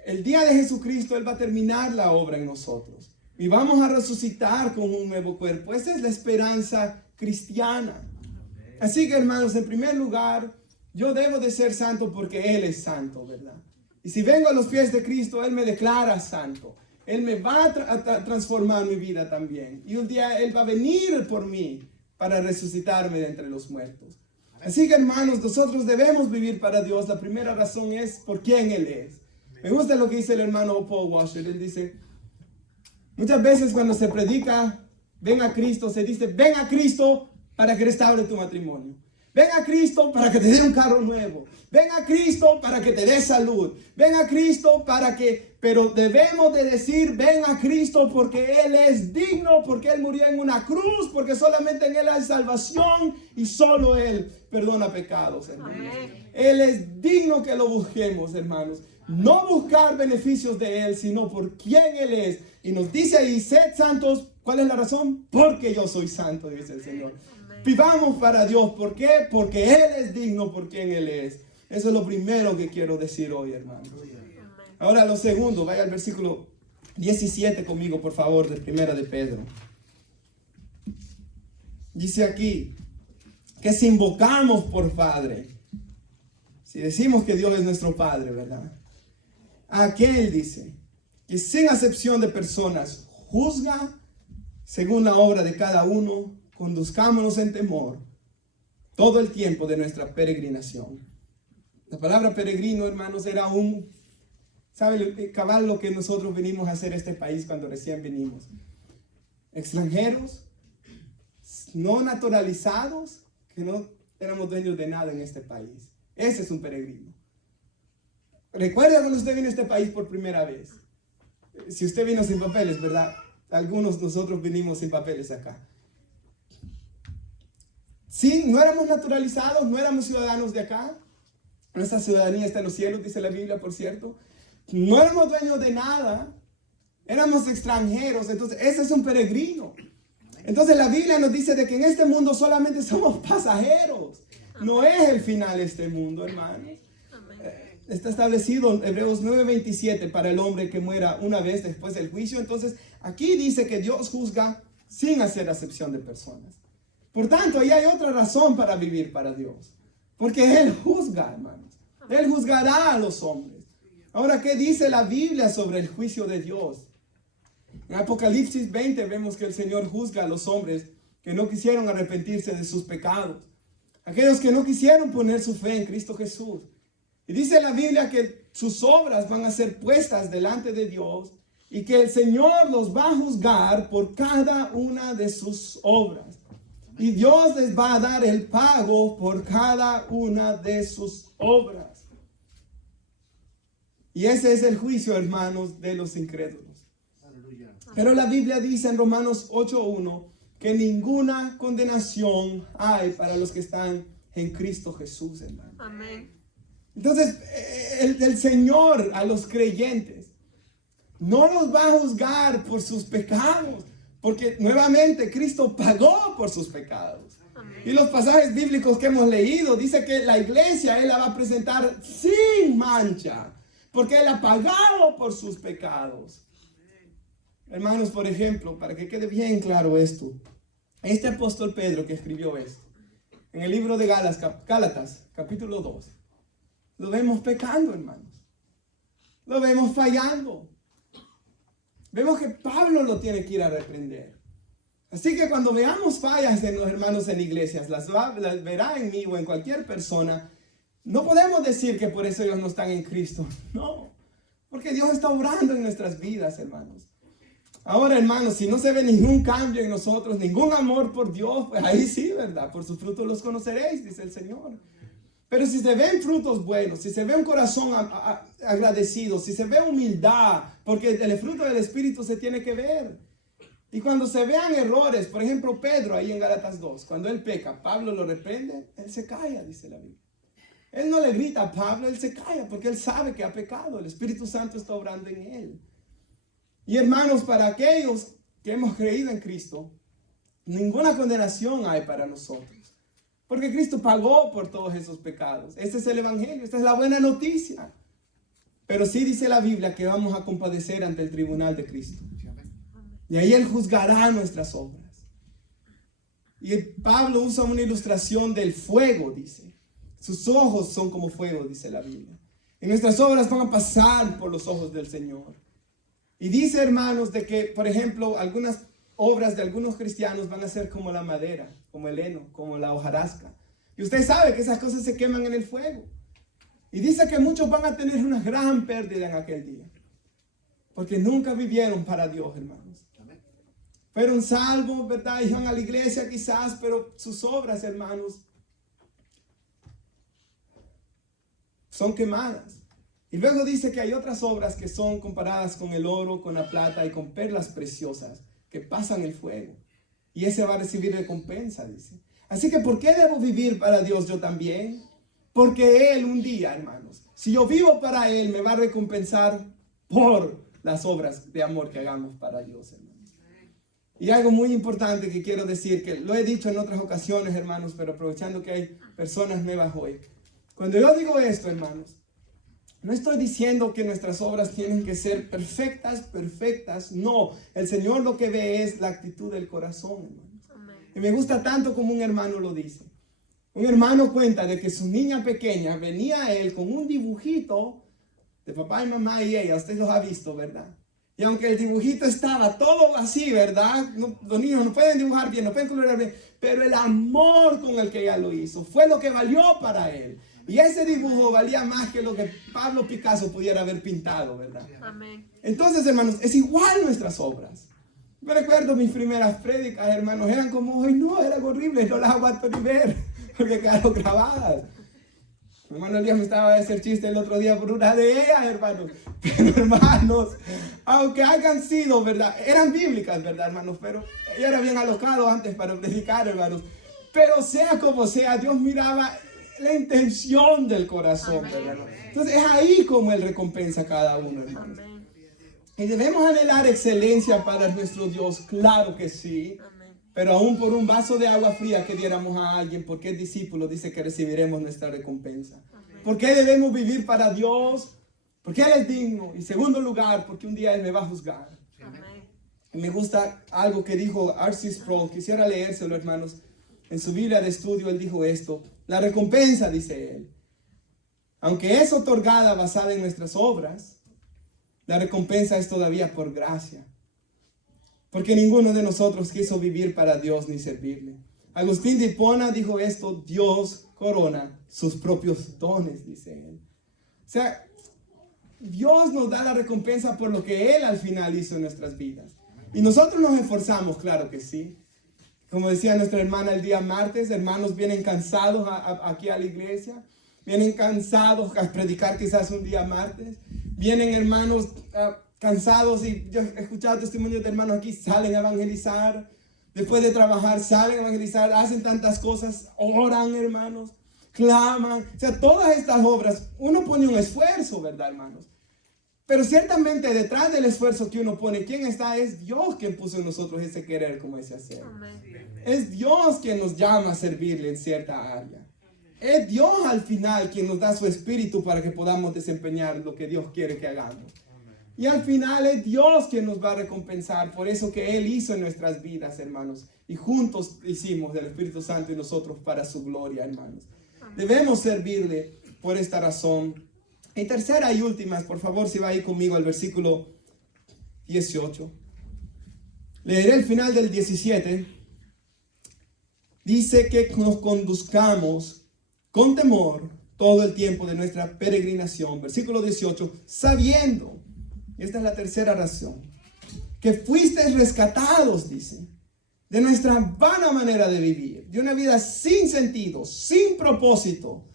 el día de Jesucristo, Él va a terminar la obra en nosotros. Y vamos a resucitar con un nuevo cuerpo. Esa es la esperanza cristiana. Así que, hermanos, en primer lugar, yo debo de ser santo porque Él es santo, ¿verdad? Y si vengo a los pies de Cristo, Él me declara santo. Él me va a transformar mi vida también. Y un día Él va a venir por mí para resucitarme de entre los muertos. Así que, hermanos, nosotros debemos vivir para Dios. La primera razón es por quién Él es. Me gusta lo que dice el hermano Paul Washer. Él dice, muchas veces cuando se predica, ven a Cristo, se dice, ven a Cristo para que restaure tu matrimonio. Ven a Cristo para que te dé un carro nuevo. Ven a Cristo para que te dé salud. Ven a Cristo para que... Pero debemos de decir, ven a Cristo porque Él es digno, porque Él murió en una cruz, porque solamente en Él hay salvación y solo Él perdona pecados, hermanos. Él es digno que lo busquemos, hermanos. No buscar beneficios de Él, sino por quién Él es. Y nos dice ahí, sed santos. ¿Cuál es la razón? Porque yo soy santo, dice el Señor. Vivamos para Dios. ¿Por qué? Porque Él es digno por quien Él es. Eso es lo primero que quiero decir hoy, hermanos. Ahora lo segundo, vaya al versículo 17 conmigo, por favor, de Primera de Pedro. Dice aquí, que si invocamos por Padre, si decimos que Dios es nuestro Padre, ¿verdad? Aquel dice, que sin acepción de personas, juzga según la obra de cada uno, conduzcámonos en temor todo el tiempo de nuestra peregrinación. La palabra peregrino, hermanos, era ¿sabe cabal lo que nosotros venimos a hacer a este país cuando recién venimos? Extranjeros, no naturalizados, que no éramos dueños de nada en este país. Ese es un peregrino. Recuerda cuando usted vino a este país por primera vez. Si usted vino sin papeles, ¿verdad? Algunos nosotros vinimos sin papeles acá. Sí, no éramos naturalizados, no éramos ciudadanos de acá. Nuestra ciudadanía está en los cielos, dice la Biblia, por cierto. No éramos dueños de nada, éramos extranjeros. Entonces, ese es un peregrino. Entonces, la Biblia nos dice de que en este mundo solamente somos pasajeros. No es el final de este mundo, hermanos. Está establecido en Hebreos 9:27 para el hombre que muera una vez después del juicio. Entonces, aquí dice que Dios juzga sin hacer acepción de personas. Por tanto, ahí hay otra razón para vivir para Dios. Porque Él juzga, hermanos. Él juzgará a los hombres. Ahora, ¿qué dice la Biblia sobre el juicio de Dios? En Apocalipsis 20 vemos que el Señor juzga a los hombres que no quisieron arrepentirse de sus pecados. Aquellos que no quisieron poner su fe en Cristo Jesús. Y dice la Biblia que sus obras van a ser puestas delante de Dios y que el Señor los va a juzgar por cada una de sus obras. Y Dios les va a dar el pago por cada una de sus obras. Y ese es el juicio, hermanos, de los incrédulos. Aleluya. Pero la Biblia dice en Romanos 8:1 que ninguna condenación hay para los que están en Cristo Jesús, hermano. Amén. Entonces, el Señor a los creyentes no los va a juzgar por sus pecados, porque nuevamente Cristo pagó por sus pecados. Amén. Y los pasajes bíblicos que hemos leído dice que la iglesia Él la va a presentar sin mancha, porque Él ha pagado por sus pecados. Hermanos, por ejemplo, para que quede bien claro esto, este apóstol Pedro que escribió esto, en el libro de Gálatas, capítulo 2, lo vemos pecando, hermanos. Lo vemos fallando. Vemos que Pablo lo tiene que ir a reprender. Así que cuando veamos fallas en los hermanos en iglesias, las verá en mí o en cualquier persona, no podemos decir que por eso ellos no están en Cristo. No, porque Dios está obrando en nuestras vidas, hermanos. Ahora, hermanos, si no se ve ningún cambio en nosotros, ningún amor por Dios, pues ahí sí, ¿verdad? Por sus frutos los conoceréis, dice el Señor. Pero si se ven frutos buenos, si se ve un corazón agradecido, si se ve humildad, porque el fruto del Espíritu se tiene que ver. Y cuando se vean errores, por ejemplo, Pedro ahí en Gálatas 2, cuando él peca, Pablo lo reprende, él se calla, dice la Biblia. Él no le grita a Pablo, él se calla porque él sabe que ha pecado, el Espíritu Santo está obrando en él. Y hermanos, para aquellos que hemos creído en Cristo, ninguna condenación hay para nosotros. Porque Cristo pagó por todos esos pecados. Este es el Evangelio, esta es la buena noticia. Pero sí dice la Biblia que vamos a compadecer ante el tribunal de Cristo. Y ahí Él juzgará nuestras obras. Y Pablo usa una ilustración del fuego, dice. Sus ojos son como fuego, dice la Biblia. Y nuestras obras van a pasar por los ojos del Señor. Y dice, hermanos, de que, por ejemplo, algunas obras de algunos cristianos van a ser como la madera, como el heno, como la hojarasca. Y usted sabe que esas cosas se queman en el fuego. Y dice que muchos van a tener una gran pérdida en aquel día. Porque nunca vivieron para Dios, hermanos. Fueron salvos, ¿verdad? Iban a la iglesia quizás, pero sus obras, hermanos, son quemadas. Y luego dice que hay otras obras que son comparadas con el oro, con la plata y con perlas preciosas que pasan el fuego. Y ese va a recibir recompensa, dice. Así que, ¿por qué debo vivir para Dios yo también? Porque Él un día, hermanos, si yo vivo para Él, me va a recompensar por las obras de amor que hagamos para Dios, hermanos. Y algo muy importante que quiero decir, que lo he dicho en otras ocasiones, hermanos, pero aprovechando que hay personas nuevas hoy. Cuando yo digo esto, hermanos, no estoy diciendo que nuestras obras tienen que ser perfectas, no. El Señor lo que ve es la actitud del corazón, hermanos. Y me gusta tanto como un hermano lo dice. Un hermano cuenta de que su niña pequeña venía a él con un dibujito de papá y mamá y ella, usted los ha visto, ¿verdad? Y aunque el dibujito estaba todo así, ¿verdad? Los niños no pueden dibujar bien, no pueden colorear bien, pero el amor con el que ella lo hizo fue lo que valió para él. Y ese dibujo valía más que lo que Pablo Picasso pudiera haber pintado, ¿verdad? Amén. Entonces, hermanos, es igual nuestras obras. Me recuerdo mis primeras prédicas, hermanos, eran como, hoy no, eran horribles, no las aguanto ni ver, porque quedaron grabadas. Mi hermano Elías me estaba a hacer chiste el otro día por una de ellas, hermanos. Pero, hermanos, aunque hayan sido, ¿verdad? Eran bíblicas, ¿verdad, hermanos? Pero yo era bien alocado antes para predicar, hermanos. Pero sea como sea, Dios miraba la intención del corazón, ¿verdad? Entonces es ahí como Él recompensa a cada uno, hermanos. Y debemos anhelar excelencia para nuestro Dios, claro que sí. Pero aún por un vaso de agua fría que diéramos a alguien, porque es discípulo, dice que recibiremos nuestra recompensa. ¿Por qué debemos vivir para Dios? Porque Él es digno. Y segundo lugar, porque un día Él me va a juzgar. Y me gusta algo que dijo R.C. Sproul, quisiera leérselo, hermanos. En su Biblia de estudio Él dijo esto: la recompensa, dice Él, aunque es otorgada basada en nuestras obras, la recompensa es todavía por gracia. Porque ninguno de nosotros quiso vivir para Dios ni servirle. Agustín de Hipona dijo esto: Dios corona sus propios dones, dice él. O sea, Dios nos da la recompensa por lo que Él al final hizo en nuestras vidas. Y nosotros nos esforzamos, claro que sí. Como decía nuestra hermana el día martes, hermanos vienen cansados aquí a la iglesia. Vienen cansados a predicar quizás un día martes. Vienen hermanos cansados, y yo he escuchado testimonios de hermanos aquí, salen a evangelizar. Después de trabajar salen a evangelizar, hacen tantas cosas, oran, hermanos, claman. O sea, todas estas obras, uno pone un esfuerzo, ¿verdad, hermanos? Pero ciertamente detrás del esfuerzo que uno pone, ¿quién está? Es Dios quien puso en nosotros ese querer como ese hacer. Es Dios quien nos llama a servirle en cierta área. Es Dios al final quien nos da su espíritu para que podamos desempeñar lo que Dios quiere que hagamos. Y al final es Dios quien nos va a recompensar por eso que Él hizo en nuestras vidas, hermanos. Y juntos hicimos el Espíritu Santo y nosotros para su gloria, hermanos. Debemos servirle por esta razón. Y tercera y última, por favor, si va ahí conmigo al versículo 18. Leeré el final del 17. Dice que nos conduzcamos con temor todo el tiempo de nuestra peregrinación. Versículo 18. Sabiendo, esta es la tercera razón, que fuisteis rescatados, dice, de nuestra vana manera de vivir, de una vida sin sentido, sin propósito,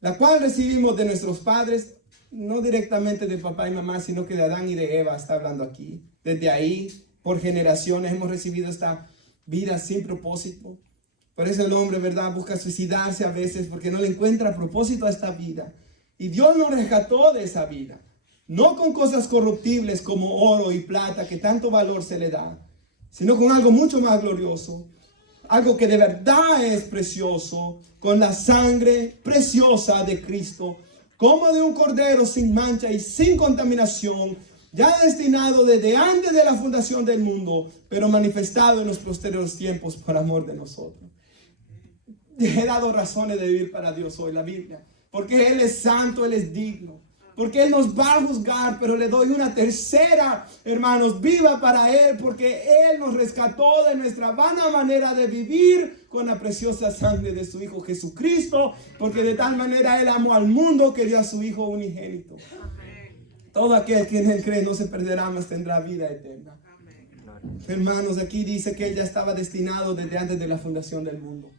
la cual recibimos de nuestros padres, no directamente de papá y mamá, sino que de Adán y de Eva, está hablando aquí. Desde ahí, por generaciones, hemos recibido esta vida sin propósito. Por eso el hombre, ¿verdad?, busca suicidarse a veces porque no le encuentra propósito a esta vida. Y Dios nos rescató de esa vida. No con cosas corruptibles como oro y plata, que tanto valor se le da, sino con algo mucho más glorioso. Algo que de verdad es precioso, con la sangre preciosa de Cristo, como de un cordero sin mancha y sin contaminación, ya destinado desde antes de la fundación del mundo, pero manifestado en los posteriores tiempos por amor de nosotros. He dado razones de vivir para Dios hoy, la Biblia, porque Él es santo, Él es digno. Porque Él nos va a juzgar, pero le doy una tercera, hermanos, viva para Él, porque Él nos rescató de nuestra vana manera de vivir con la preciosa sangre de su Hijo Jesucristo, porque de tal manera Él amó al mundo que dio a su Hijo unigénito. Todo aquel que en Él cree no se perderá, mas tendrá vida eterna. Hermanos, aquí dice que Él ya estaba destinado desde antes de la fundación del mundo.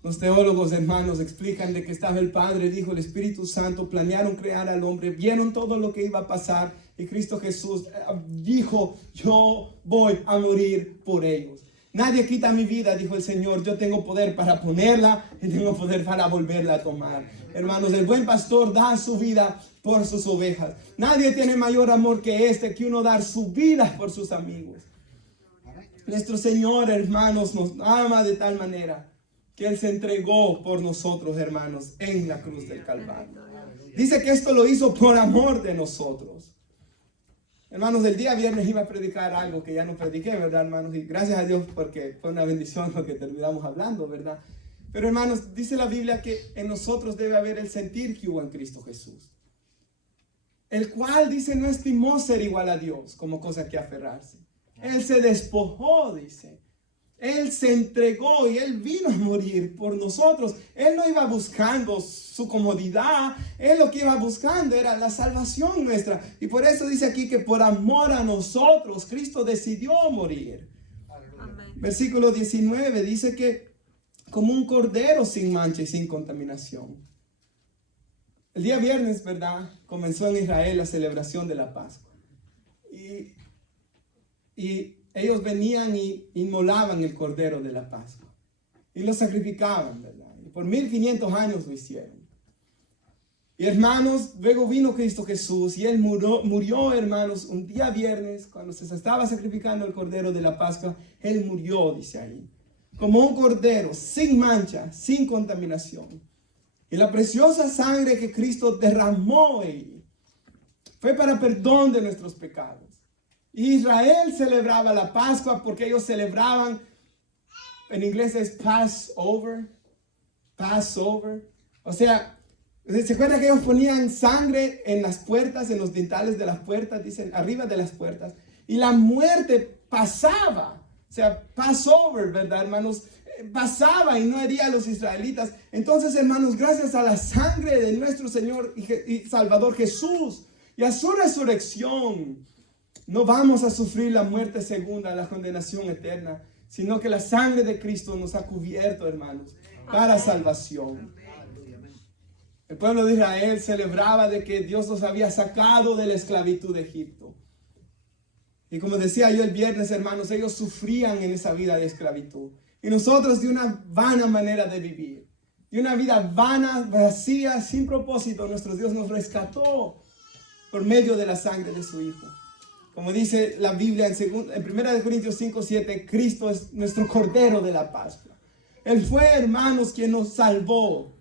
Los teólogos, hermanos, explican de que estaba el Padre, el Hijo, el Espíritu Santo, planearon crear al hombre, vieron todo lo que iba a pasar y Cristo Jesús dijo, yo voy a morir por ellos. Nadie quita mi vida, dijo el Señor, yo tengo poder para ponerla y tengo poder para volverla a tomar. Hermanos, el buen pastor da su vida por sus ovejas. Nadie tiene mayor amor que uno dar su vida por sus amigos. Nuestro Señor, hermanos, nos ama de tal manera que Él se entregó por nosotros, hermanos, en la cruz del Calvario. Dice que esto lo hizo por amor de nosotros. Hermanos, el día viernes iba a predicar algo que ya no prediqué, ¿verdad, hermanos? Y gracias a Dios porque fue una bendición lo que terminamos hablando, ¿verdad? Pero, hermanos, dice la Biblia que en nosotros debe haber el sentir que hubo en Cristo Jesús. El cual, dice, no estimó ser igual a Dios como cosa que aferrarse. Él se despojó, dice. Él se entregó y Él vino a morir por nosotros. Él no iba buscando su comodidad. Él lo que iba buscando era la salvación nuestra. Y por eso dice aquí que por amor a nosotros, Cristo decidió morir. Amén. Versículo 19 dice que como un cordero sin mancha y sin contaminación. El día viernes, ¿verdad?, comenzó en Israel la celebración de la Pascua. Y ellos venían y inmolaban el cordero de la Pascua. Y lo sacrificaban, ¿verdad? Y por 1500 años lo hicieron. Y hermanos, luego vino Cristo Jesús y Él murió, hermanos, un día viernes, cuando se estaba sacrificando el cordero de la Pascua, Él murió, dice ahí, como un cordero, sin mancha, sin contaminación. Y la preciosa sangre que Cristo derramó ahí fue para perdón de nuestros pecados. Israel celebraba la Pascua porque ellos celebraban, en inglés es Passover. O sea, ¿se acuerdan que ellos ponían sangre en las puertas, en los dentales de las puertas, dicen, arriba de las puertas? Y la muerte pasaba, o sea, Passover, ¿verdad, hermanos? Pasaba y no hería a los israelitas. Entonces, hermanos, gracias a la sangre de nuestro Señor y Salvador Jesús y a su resurrección, no vamos a sufrir la muerte segunda, la condenación eterna, sino que la sangre de Cristo nos ha cubierto, hermanos, para salvación. El pueblo de Israel celebraba de que Dios los había sacado de la esclavitud de Egipto. Y como decía yo el viernes, hermanos, ellos sufrían en esa vida de esclavitud. Y nosotros de una vana manera de vivir, de una vida vana, vacía, sin propósito, nuestro Dios nos rescató por medio de la sangre de su Hijo. Como dice la Biblia en 1 Corintios 5:7, Cristo es nuestro Cordero de la Pascua. Él fue, hermanos, quien nos salvó.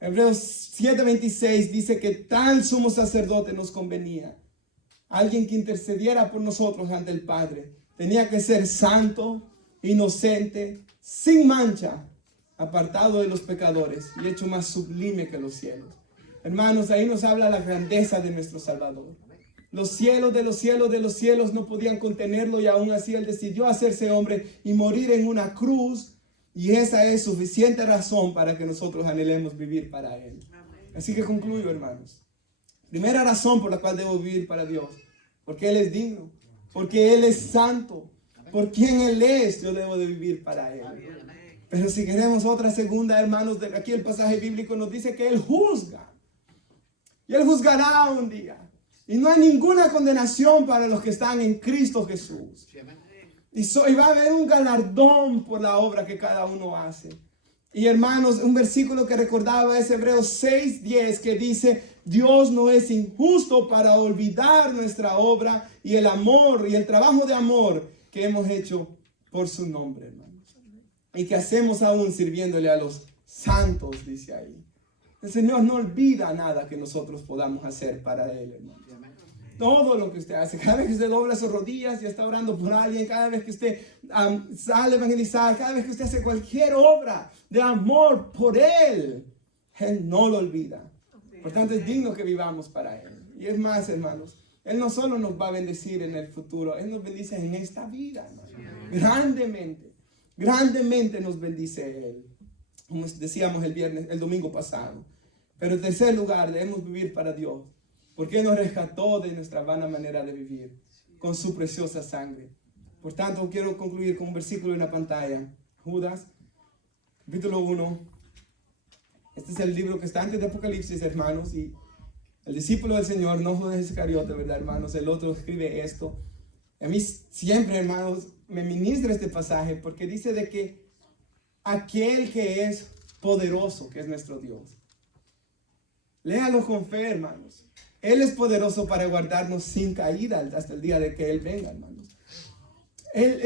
Hebreos 7:26 dice que tal sumo sacerdote nos convenía. Alguien que intercediera por nosotros ante el Padre. Tenía que ser santo, inocente, sin mancha, apartado de los pecadores y hecho más sublime que los cielos. Hermanos, ahí nos habla la grandeza de nuestro Salvador. Los cielos de los cielos de los cielos no podían contenerlo y aún así Él decidió hacerse hombre y morir en una cruz. Y esa es suficiente razón para que nosotros anhelemos vivir para Él. Así que concluyo, hermanos. Primera razón por la cual debo vivir para Dios. Porque Él es digno. Porque Él es santo. Por quien Él es, yo debo de vivir para Él. Pero si queremos otra segunda, hermanos, aquí el pasaje bíblico nos dice que Él juzga. Y Él juzgará un día. Y no hay ninguna condenación para los que están en Cristo Jesús. Y va a haber un galardón por la obra que cada uno hace. Y hermanos, un versículo que recordaba es Hebreos 6:10 que dice: Dios no es injusto para olvidar nuestra obra y el amor y el trabajo de amor que hemos hecho por su nombre, hermanos. Y que hacemos aún sirviéndole a los santos, dice ahí. El Señor no olvida nada que nosotros podamos hacer para Él, hermanos. Todo lo que usted hace, cada vez que usted dobla sus rodillas y está orando por alguien, cada vez que usted sale a evangelizar, cada vez que usted hace cualquier obra de amor por Él, Él no lo olvida. Por tanto, es digno que vivamos para Él. Y es más, hermanos, Él no solo nos va a bendecir en el futuro, Él nos bendice en esta vida, hermanos. Grandemente, grandemente nos bendice Él. Como decíamos el domingo pasado. Pero en tercer lugar, debemos vivir para Dios. Porque Él nos rescató de nuestra vana manera de vivir con su preciosa sangre. Por tanto, quiero concluir con un versículo en la pantalla. Judas, capítulo 1. Este es el libro que está antes de Apocalipsis, hermanos. Y el discípulo del Señor, no Judas Iscariote, ¿verdad, hermanos? El otro escribe esto. A mí siempre, hermanos, me ministra este pasaje porque dice de que aquel que es poderoso, que es nuestro Dios. Léalo con fe, hermanos. Él es poderoso para guardarnos sin caída hasta el día de que Él venga, hermanos.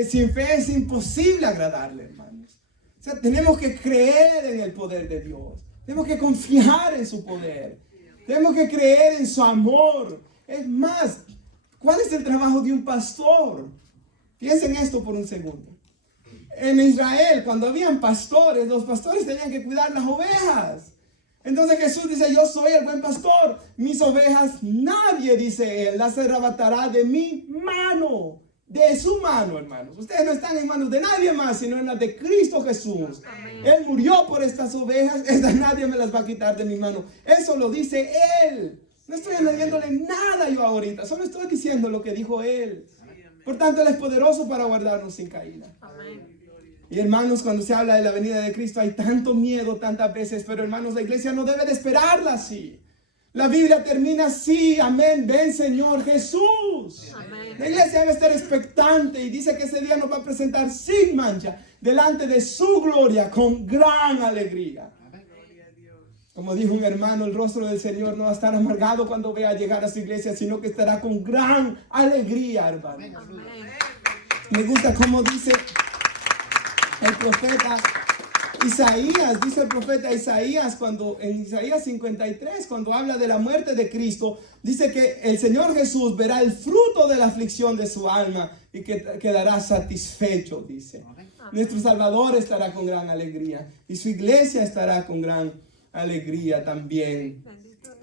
Sin fe es imposible agradarle, hermanos. O sea, tenemos que creer en el poder de Dios. Tenemos que confiar en su poder. Tenemos que creer en su amor. Es más, ¿cuál es el trabajo de un pastor? Piensen esto por un segundo. En Israel, cuando habían pastores, los pastores tenían que cuidar las ovejas. Entonces Jesús dice: yo soy el buen pastor, mis ovejas nadie, dice Él, las arrebatará de mi mano, de su mano, hermanos. Ustedes no están en manos de nadie más, sino en las de Cristo Jesús. Amén. Él murió por estas ovejas, estas nadie me las va a quitar de mi mano. Eso lo dice Él. No estoy añadiéndole nada yo ahorita, solo estoy diciendo lo que dijo Él. Por tanto, Él es poderoso para guardarnos sin caída. Amén. Y hermanos, cuando se habla de la venida de Cristo hay tanto miedo tantas veces, pero hermanos, la iglesia no debe de esperarla así. La Biblia termina así: amén, ven Señor Jesús. Amén. La iglesia debe estar expectante y dice que ese día nos va a presentar sin mancha delante de su gloria con gran alegría. Como dijo un hermano, el rostro del Señor no va a estar amargado cuando vea llegar a su iglesia, sino que estará con gran alegría, hermano. Amén. Me gusta como dice el profeta Isaías, dice el profeta Isaías, en Isaías 53, cuando habla de la muerte de Cristo, dice que el Señor Jesús verá el fruto de la aflicción de su alma y que quedará satisfecho, dice. Nuestro Salvador estará con gran alegría y su iglesia estará con gran alegría también.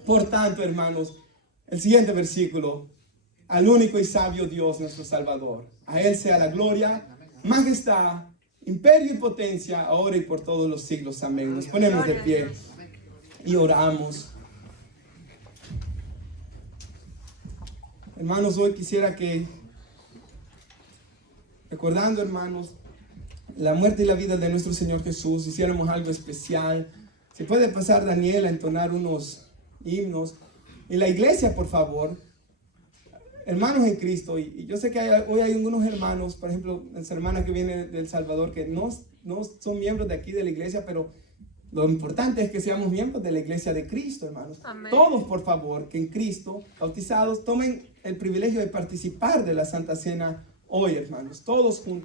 Por tanto, hermanos, el siguiente versículo: al único y sabio Dios, nuestro Salvador, a Él sea la gloria, majestad, imperio y potencia, ahora y por todos los siglos. Amén. Nos ponemos de pie y oramos. Hermanos, hoy quisiera que, recordando, hermanos, la muerte y la vida de nuestro Señor Jesús, hiciéramos algo especial. Se puede pasar Daniel a entonar unos himnos. Y la iglesia, por favor, hermanos en Cristo, y yo sé que hoy hay algunos hermanos, por ejemplo, esa hermana que viene de El Salvador, que no son miembros de aquí de la iglesia, pero lo importante es que seamos miembros de la iglesia de Cristo, hermanos. Amén. Todos, por favor, que en Cristo, bautizados, tomen el privilegio de participar de la Santa Cena hoy, hermanos, todos juntos.